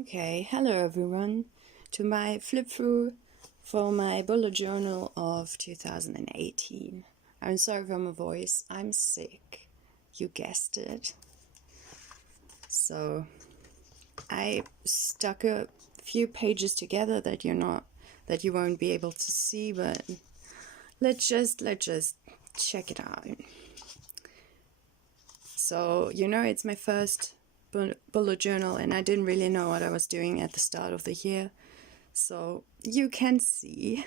Okay, hello everyone to my flip through for my bullet journal of 2018. I'm sorry for my voice, I'm sick, you guessed it. So I stuck a few pages together that you won't be able to see, but let's just check it out. So it's my first bullet journal, and I didn't really know what I was doing at the start of the year. So you can see.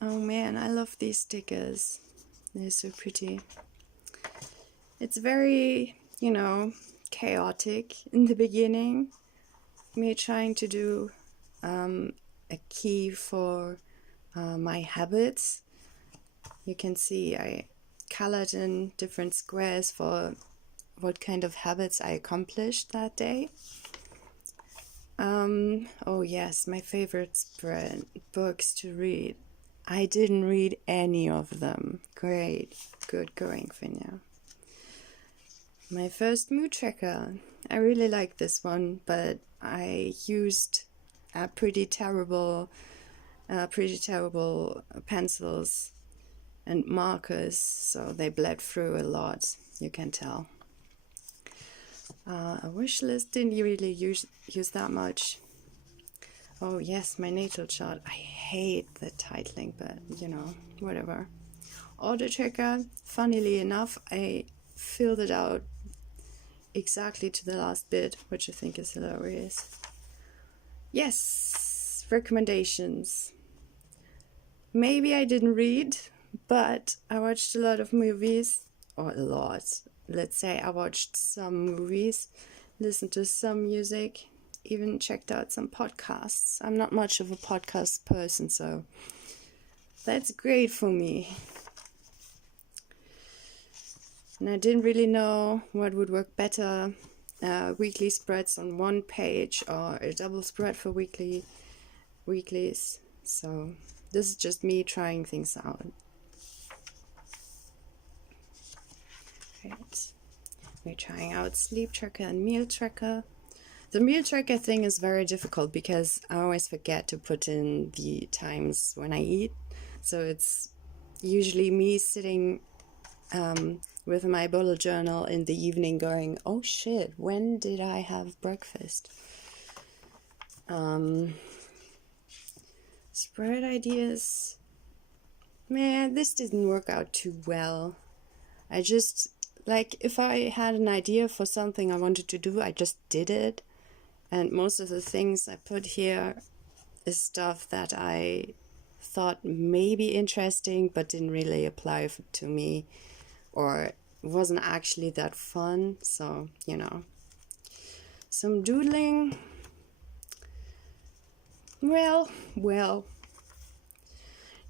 Oh man, I love these stickers. They're so pretty. It's very, chaotic in the beginning. Me trying to do a key for my habits. You can see I colored in different squares for what kind of habits I accomplished that day. Oh yes, my favorite books to read. I didn't read any of them. Great, good going, Finja. My first mood tracker. I really like this one, but I used pretty terrible pencils and markers, so they bled through a lot. You can tell. A wish list didn't really use that much. Oh yes, my natal chart. I hate the titling, but whatever. Auto tracker. Funnily enough, I filled it out exactly to the last bit, which I think is hilarious. Yes, recommendations. Maybe I didn't read, but I watched a lot of movies, or a lot. Let's say I watched some movies, listened to some music, even checked out some podcasts. I'm not much of a podcast person, so that's great for me. And I didn't really know what would work better, weekly spreads on one page or a double spread for weeklies. So this is just me trying things out. Right. We're trying out sleep tracker and meal tracker. The meal tracker thing is very difficult because I always forget to put in the times when I eat. So it's usually me sitting with my bullet journal in the evening going, oh shit, when did I have breakfast? Spread ideas. Man, this didn't work out too well. I just, if I had an idea for something I wanted to do, I just did it. And most of the things I put here is stuff that I thought may be interesting, but didn't really apply to me, or wasn't actually that fun. So, some doodling. Well,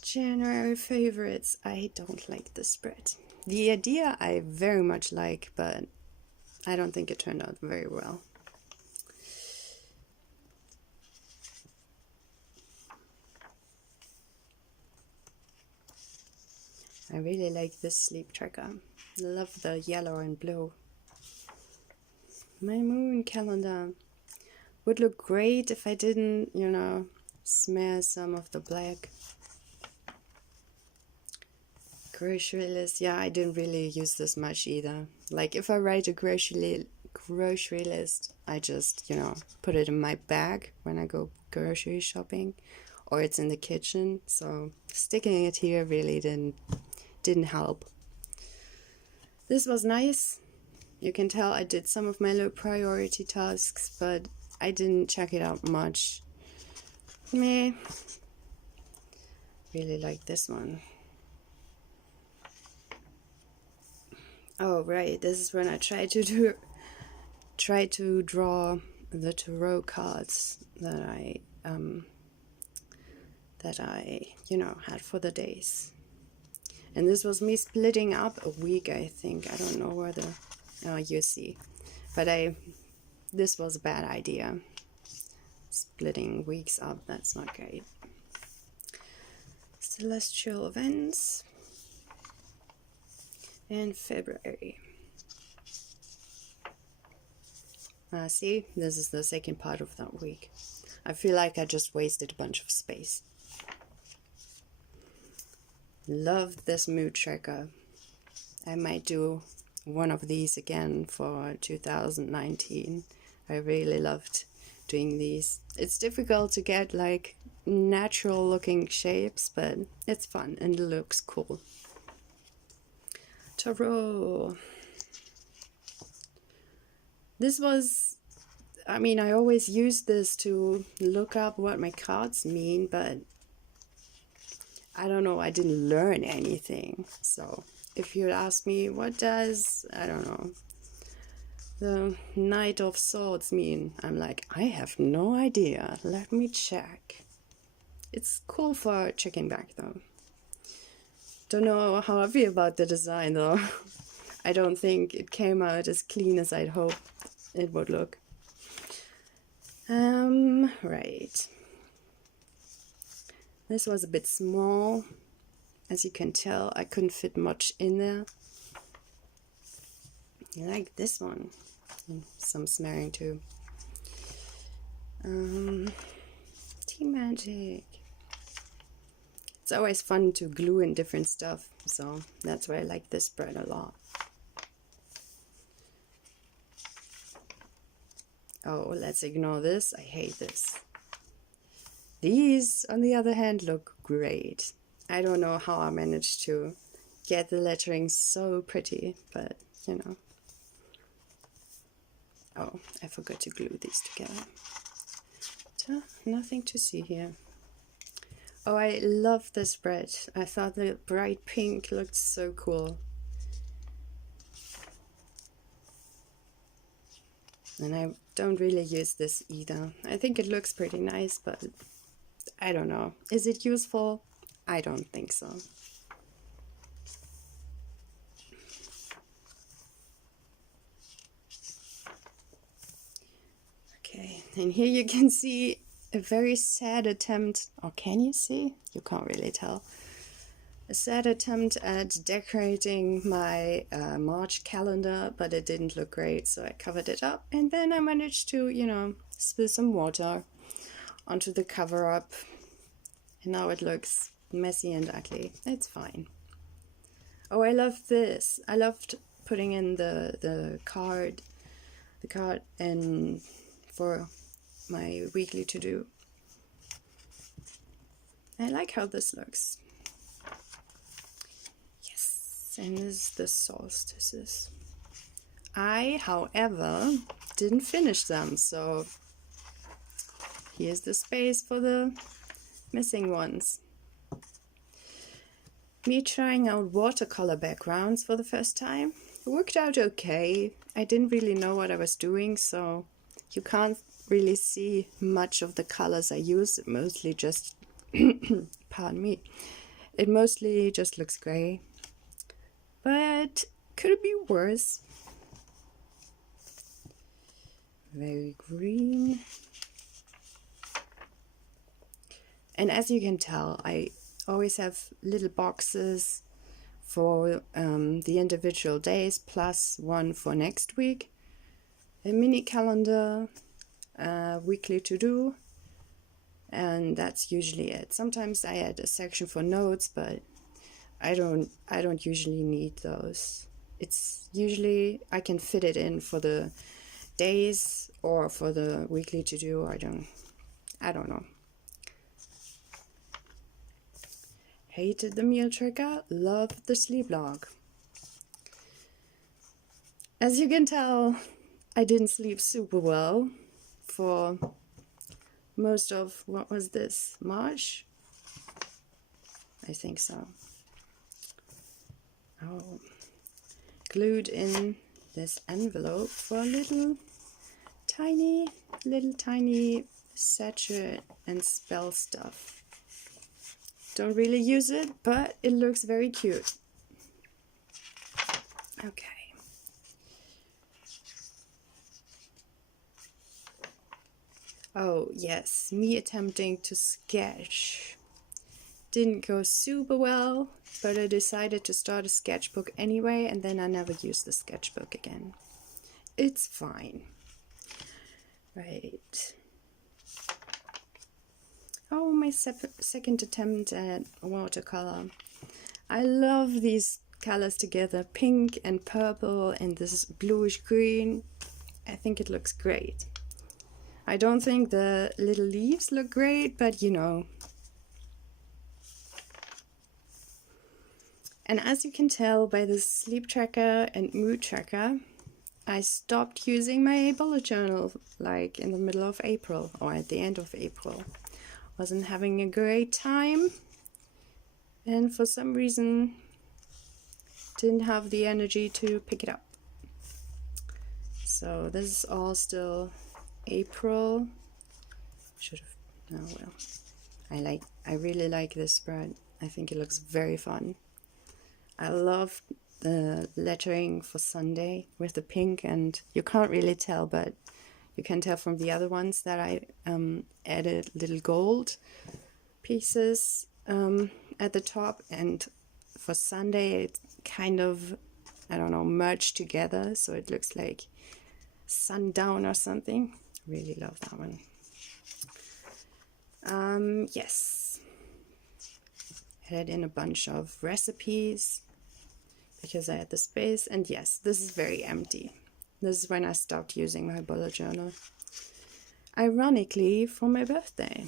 January favorites. I don't like the spread. The idea I very much like, but I don't think it turned out very well. I really like this sleep tracker. Love the yellow and blue. My moon calendar would look great if I didn't, smear some of the black. Grocery list. Yeah, I didn't really use this much either. Like if I write a grocery list, I just, put it in my bag when I go grocery shopping, or it's in the kitchen. So sticking it here really didn't help. This was nice. You can tell I did some of my low priority tasks, but I didn't check it out much. Meh. Really like this one. Oh right, this is when I try to draw the tarot cards that I had for the days. And this was me splitting up a week, I think. I don't know whether you see. But this was a bad idea. Splitting weeks up, that's not great. Celestial events. In February. See, this is the second part of that week. I feel like I just wasted a bunch of space. Love this mood tracker. I might do one of these again for 2019. I really loved doing these. It's difficult to get like natural looking shapes, but it's fun and it looks cool. Tarot. This was, I mean, I always use this to look up what my cards mean, but I don't know, I didn't learn anything. So if you ask me, what does, I don't know, the Knight of Swords mean? I'm like, I have no idea. Let me check. It's cool for checking back though. Don't know how I feel about the design though. I don't think it came out as clean as I'd hoped it would look. Right. This was a bit small. As you can tell, I couldn't fit much in there. I like this one. And some smearing too. Tea Magic. It's always fun to glue in different stuff, so that's why I like this spread a lot. Oh, let's ignore this. I hate this. These, on the other hand, look great. I don't know how I managed to get the lettering so pretty, but you know. Oh, I forgot to glue these together. So, nothing to see here. Oh, I love this spread. I thought the bright pink looked so cool. And I don't really use this either. I think it looks pretty nice, but I don't know. Is it useful? I don't think so. Okay, and here you can see a very sad attempt, or can you see? You can't really tell. A sad attempt at decorating my March calendar, but it didn't look great, so I covered it up. And then I managed to, you know, spill some water onto the cover up. And now it looks messy and ugly. It's fine. Oh, I love this. I loved putting in the card in for my weekly to-do. I like how this looks. Yes, and this is the solstices. I, however, didn't finish them, so here's the space for the missing ones. Me trying out watercolor backgrounds for the first time. It worked out okay. I didn't really know what I was doing, so you can't really see much of the colors I use. It mostly just, pardon me, it mostly just looks gray. But could it be worse? Very green. And as you can tell, I always have little boxes for the individual days, plus one for next week. A mini calendar, weekly to-do, and that's usually it. Sometimes I add a section for notes, but I don't usually need those. It's usually I can fit it in for the days or for the weekly to-do. I don't know. Hated the meal tracker, loved the sleep log. As you can tell, I didn't sleep super well for most of, what was this, March? I think so. Oh, glued in this envelope for little tiny sachet and spell stuff. Don't really use it, but it looks very cute. Okay. Oh yes, me attempting to sketch. Didn't go super well, but I decided to start a sketchbook anyway, and then I never used the sketchbook again. It's fine. Right. Oh, my second attempt at watercolor. I love these colors together, pink and purple and this bluish green. I think it looks great. I don't think the little leaves look great, but you know. And as you can tell by the sleep tracker and mood tracker, I stopped using my bullet journal like in the middle of April or at the end of April. Wasn't having a great time, and for some reason didn't have the energy to pick it up. So this is all still April. Should have, oh well. I really like this spread. I think it looks very fun. I love the lettering for Sunday with the pink, and you can't really tell, but you can tell from the other ones that I added little gold pieces at the top, and for Sunday it kind of, I don't know, merged together, so it looks like sundown or something. Really love that one. Yes, added in a bunch of recipes because I had the space, and yes, this is very empty. This is when I stopped using my bullet journal. Ironically, for my birthday.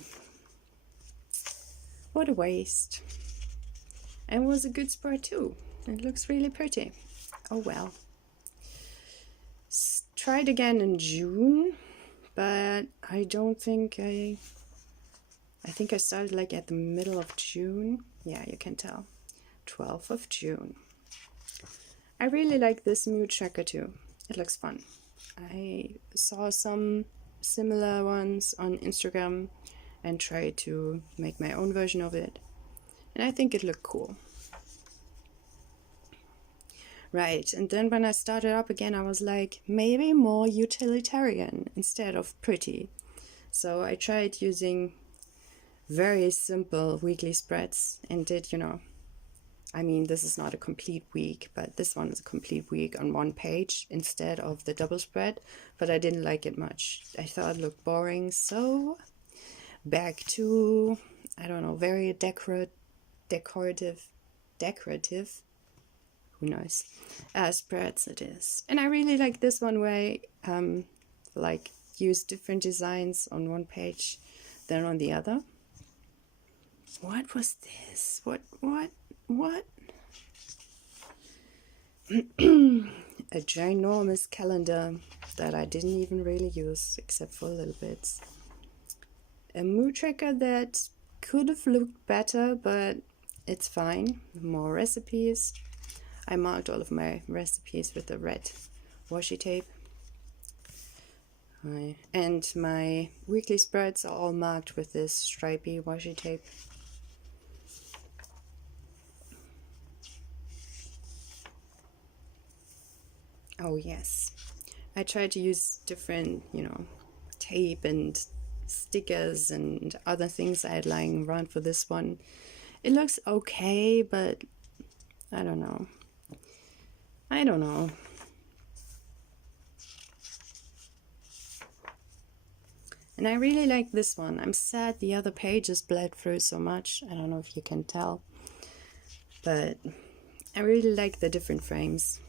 What a waste. And it was a good spread too. It looks really pretty. Oh well. Tried again in June, but I don't think I think I started like at the middle of June. Yeah, you can tell. 12th of June. I really like this mood tracker too. It looks fun. I saw some similar ones on Instagram and tried to make my own version of it. And I think it looked cool. Right, and then when I started up again, I was like, maybe more utilitarian instead of pretty. So I tried using very simple weekly spreads and did, you know, I mean, this is not a complete week, but this one is a complete week on one page instead of the double spread, but I didn't like it much. I thought it looked boring, so back to, I don't know, very decorative, who knows, spreads it is. And I really like this one where I like use different designs on one page than on the other. What was this? What? A ginormous calendar that I didn't even really use except for little bits. A mood tracker that could have looked better, but it's fine. More recipes. I marked all of my recipes with the red washi tape. And my weekly spreads are all marked with this stripy washi tape. Oh yes, I tried to use different, you know, tape and stickers and other things I had lying around for this one. It looks okay, but I don't know. And I really like this one. I'm sad the other pages bled through so much. I don't know if you can tell, but I really like the different frames.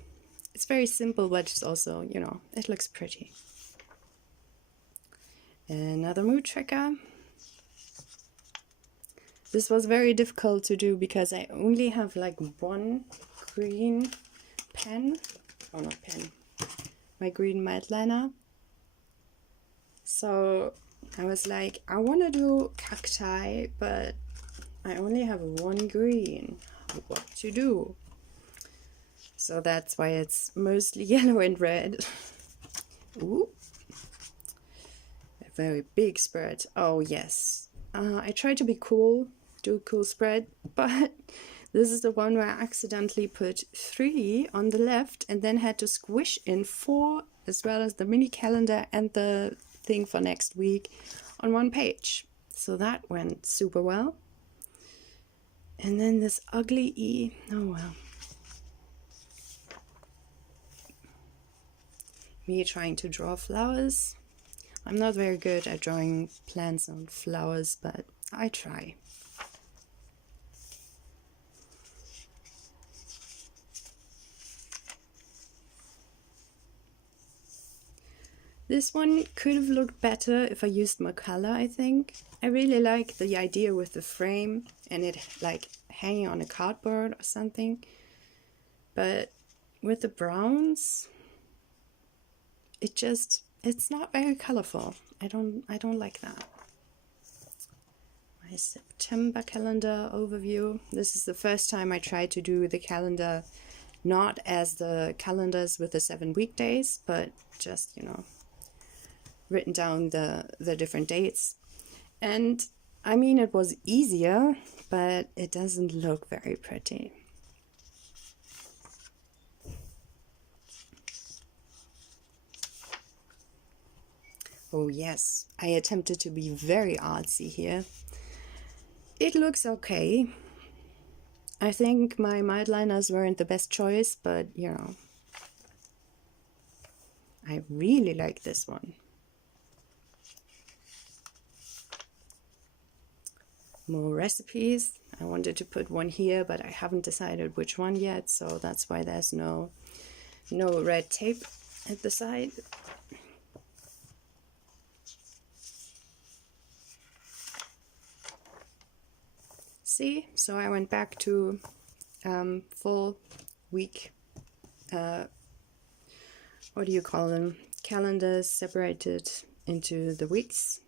It's very simple, but it's also, you know, it looks pretty. Another mood tracker. This was very difficult to do because I only have like one green pen. Oh, not pen. My green matte liner. So I was like, I want to do cacti, but I only have one green. What to do? So that's why it's mostly yellow and red. Ooh. A very big spread. Oh yes. I tried to be cool, do a cool spread, but this is the one where I accidentally put 3 on the left and then had to squish in 4 as well as the mini calendar and the thing for next week on one page. So that went super well. And then this ugly E. Oh well. Me trying to draw flowers. I'm not very good at drawing plants and flowers, but I try. This one could have looked better if I used more color, I think. I really like the idea with the frame and it like hanging on a cardboard or something. But with the browns, it's not very colorful. I don't like that. My September calendar overview. This is the first time I tried to do the calendar not as the calendars with the 7 weekdays, but just, written down the different dates. And I mean, it was easier, but it doesn't look very pretty. Oh yes, I attempted to be very artsy here. It looks okay. I think my mild liners weren't the best choice, but I really like this one. More recipes. I wanted to put one here, but I haven't decided which one yet, so that's why there's no red tape at the side. See, so I went back to full week, what do you call them? Calendars separated into the weeks.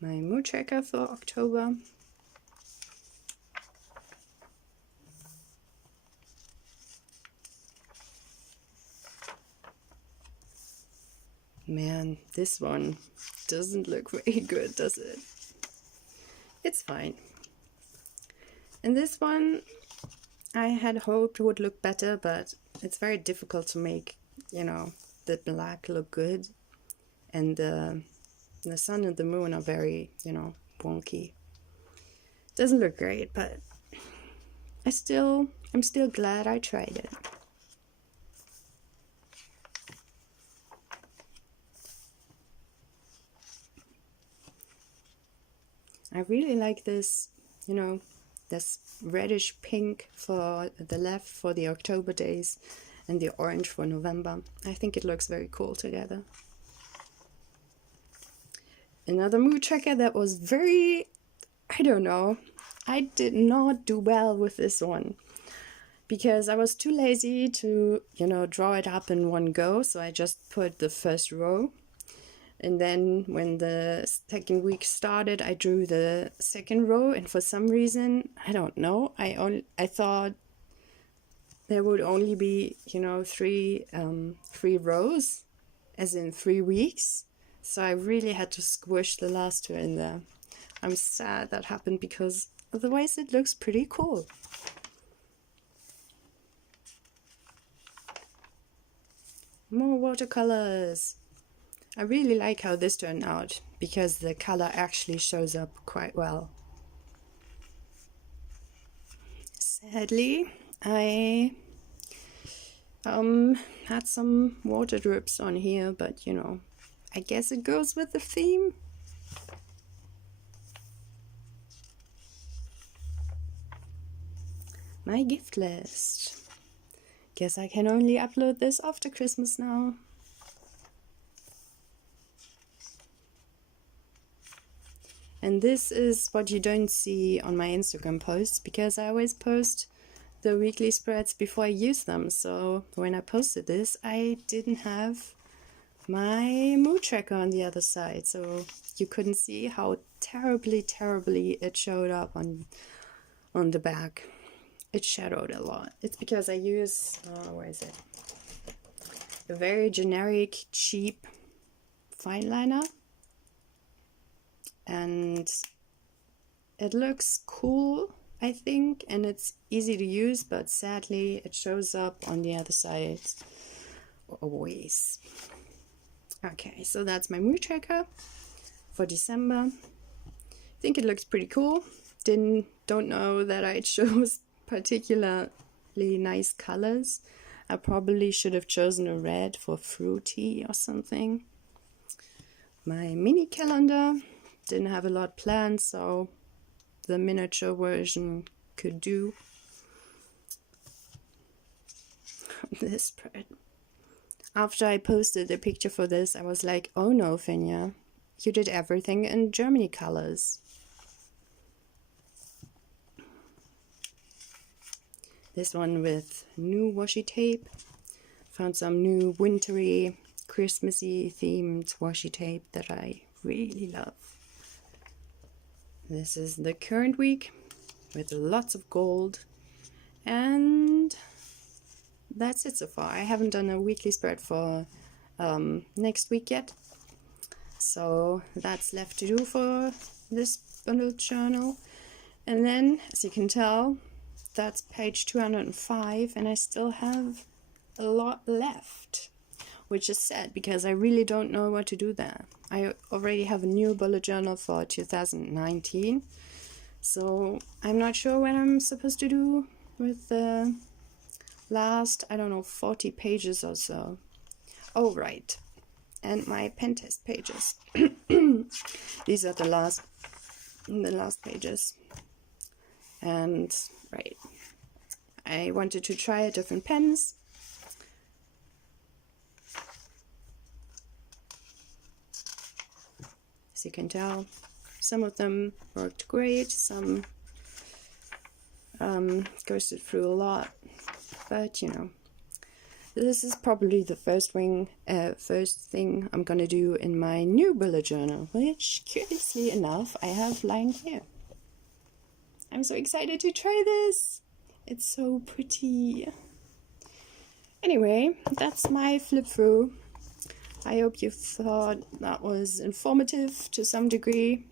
My mood tracker for October. Man, this one doesn't look very good, does it? It's fine. And this one I had hoped would look better, but it's very difficult to make, the black look good. And the sun and the moon are very, wonky. Doesn't look great, but I'm still glad I tried it. I really like this, this reddish pink for the left for the October days and the orange for November. I think it looks very cool together. Another mood tracker that was very, I don't know, I did not do well with this one because I was too lazy to, draw it up in one go. So I just put the first row. And then when the second week started, I drew the second row. And for some reason, I don't know, I thought there would only be, three rows, as in 3 weeks. So I really had to squish the last two in there. I'm sad that happened because otherwise it looks pretty cool. More watercolors. I really like how this turned out because the color actually shows up quite well. Sadly, I had some water drips on here, but I guess it goes with the theme. My gift list. Guess I can only upload this after Christmas now. And this is what you don't see on my Instagram posts because I always post the weekly spreads before I use them. So when I posted this, I didn't have my mood tracker on the other side. So you couldn't see how terribly it showed up on the back. It shadowed a lot. It's because I use, where is it? A very generic, cheap fine liner. And it looks cool, I think, and it's easy to use, but sadly it shows up on the other side always. Okay, so that's my mood tracker for December. I think it looks pretty cool. Don't know that I chose particularly nice colors. I probably should have chosen a red for fruity or something. My mini calendar didn't have a lot planned, so the miniature version could do. This spread. After I posted a picture for this, I was like, oh no, Finja, you did everything in Germany colors. This one with new washi tape. Found some new wintry, Christmassy themed washi tape that I really love. This is the current week with lots of gold, and that's it so far. I haven't done a weekly spread for next week yet, so that's left to do for this bullet journal. And then, as you can tell, that's page 205, and I still have a lot left, which is sad because I really don't know what to do there. I already have a new bullet journal for 2019, so I'm not sure what I'm supposed to do with the last, I don't know, 40 pages or so. Oh, right, and my pen test pages. These are the last pages. And right, I wanted to try different pens. As you can tell, some of them worked great, some ghosted through a lot, but you know, this is probably the first thing I'm gonna do in my new bullet journal, which curiously enough I have lying here. I'm so excited to try this. It's so pretty. Anyway, that's my flip through. I hope you thought that was informative to some degree.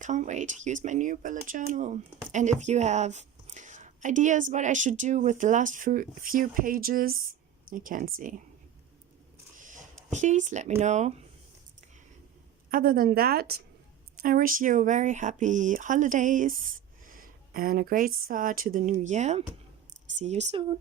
Can't wait to use my new bullet journal. And if you have ideas what I should do with the last few pages, you can see, please let me know. Other than that, I wish you a very happy holidays and a great start to the new year. See you soon.